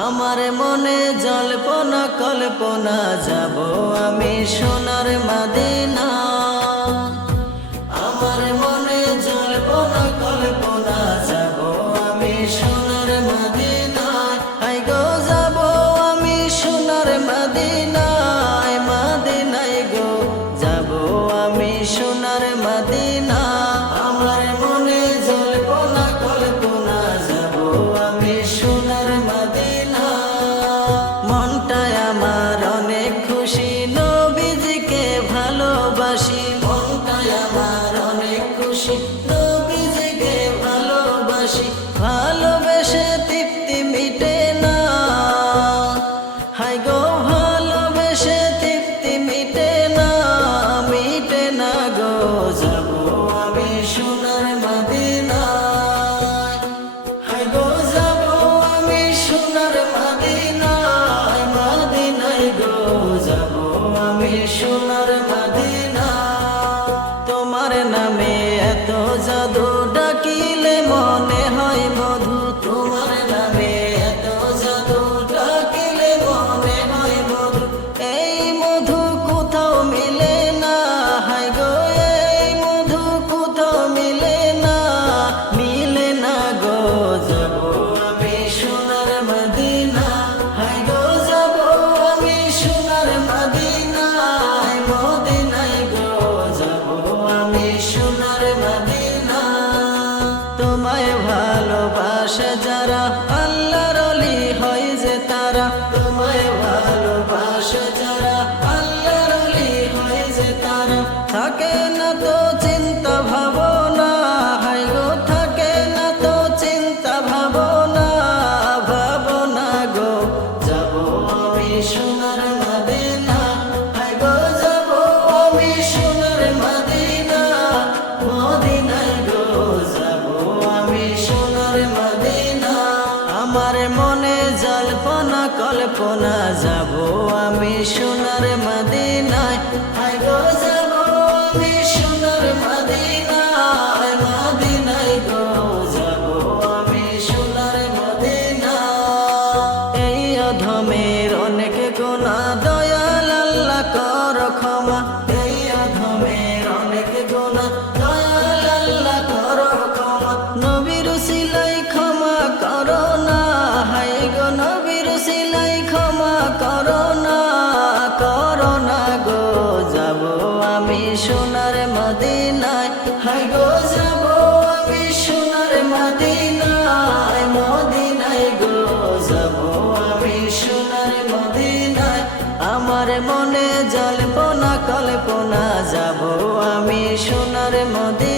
আমার মনে জল্পনা কল্পনা যাব আমি সোনার মদিনা। আমার মনে জল্পনা কল্পনা যাব আমি সোনার মদিনায়। আই গো যাব আমি সোনার মদিনায়, মদিনায় গো যাব আমি সোনার মদিনা। আমার মনে জল্পনা কল্পনা যাব আমি সোনার মদিনা। মনটায় আমার অনেক খুশি, নবীজিকে ভালোবাসি। মনটায় আমার অনেক খুশি, নবীজিকে ভালোবাসি। ভালোবেসে তৃপ্তি মিটে না, হাই গো ভালোবেসে তৃপ্তি মিটে না, মিটে না গো যাব আমি সোনার মদিনা। হাই গো যাব আমি সোনার মদিনায়, মদিনায় গো যাব আমি সোনার মদিনা। তোমার নামে এত জাদু, ডাকিলে মনে হয় মধু। তোমার নামে এত জাদু, ডাকিলে মনে হয় মধু। এই মধু কোথাও মিলে না, হাই গো এই মধু কোথাও মিলে না, মিলে না গো যাব আমি সোনার মদিনা। হাই গো যাব আমি সোনার মদিনায়, মদিনায় গো যাব আমি সোনার মদিনা। তোমায় ভালোবাসে যারা, আল্লাহর ওলি হয় যে তারা। তোমায় ভালোবাসে যারা, আল্লাহর ওলি হয় যে তারা। থাকে না তো চিন্তা ভাবনা, হাই গো থাকে না তো চিন্তা ভাবনা, ভাবনা গো যাব আমি সোনার মদিনা। হাই গো যাব আমি সোনার মদিনা, মদিনায় গো যাব আমি সোনার মদিনা। আমার মনে জল্পনা কল্পনা যাব আমি সোনার মদিনায়। হাই গো যাব আমি সোনার মদিনায়, মদিনায় গো যাব আমি সোনার মদিনা। এই অধমের অনেক গুনাহ, দয়াল আল্লাহ কর ক্ষমা। এই অধমের অনেক গুনাহ, দয়াল আল্লাহ কর ক্ষমা। নবীর উসিলাই ক্ষমা করো না, হাই গো নবীর উসিলাই ক্ষমা করো না, করো না গো যাব আমি সোনার মদিনায়। হাই গো যাব আমি সোনার মদিনায়, মদিনায় গো যাব আমি সোনার মদিনায়। আমার মনে জল্পনা কল্পনা যাব আমি সোনার মদিনায়।